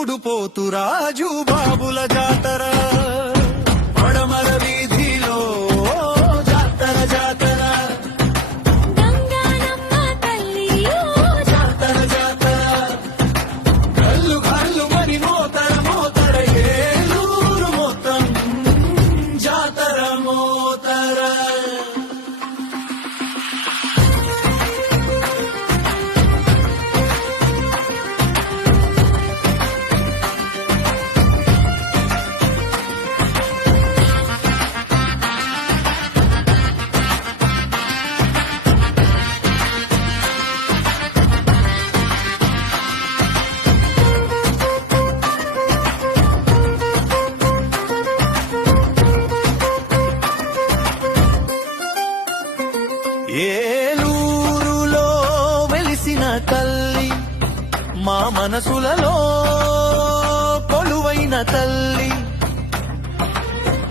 తమ్ముడు పోతురాజు బాబుల జాతర పడమర వీధిలో జాతర జాతర గంగానమ్మ తల్లి జాతర జాతర కళ్ళు కళ్ళు మరి మోతర మోతర ఏలూరు మొత్తం జాతర మోతర ఏలూరులో వెలిసిన తల్లి మా మనసులలో కొలువైన తల్లి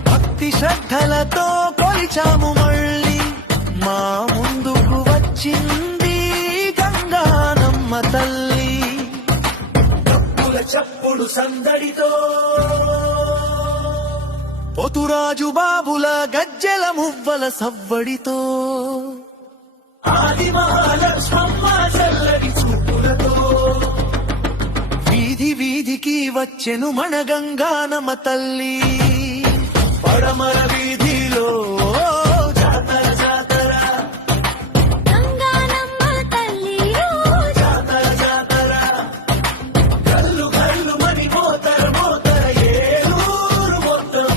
భక్తి శ్రద్ధలతో కొలిచాము మళ్ళీ మా ముందుకు వచ్చింది గంగానమ్మ తల్లి డప్పుల చప్పుడు సందడితో పొతురాజు బాబుల గజ్జెల మువ్వల సవ్వడితో ఆది మహాలక్ష్మమ్మ చల్లడి చూపులతో వీధి వీధికి వచ్చెను మన గంగానమ్మ తల్లి పడమర వీధిలో జాతర జాతర గంగానమ్మ తల్లి జాతర జాతర కళ్ళు కళ్ళు మరి మోతర మోతర ఏలూరు మొత్తం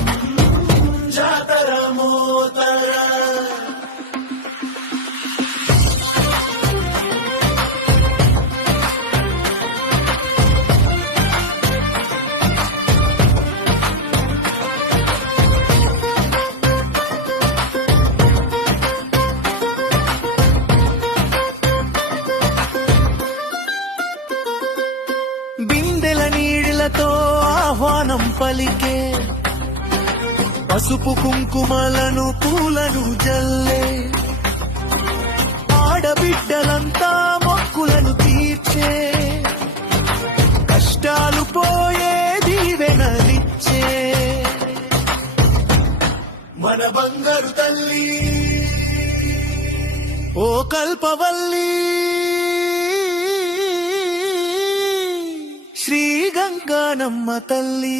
జాతర మోతర బిందెల నీడిలతో ఆహ్వానం పలికే పసుపు కుంకుమలను పూలను జల్లే ఆడబిడ్డలంతా మొక్కులను తీర్చే కష్టాలు పోయే దీవెనలిచ్చే మన బంగారు తల్లి ఓ కల్పవల్లి శ్రీ గంగానమ్మ తల్లి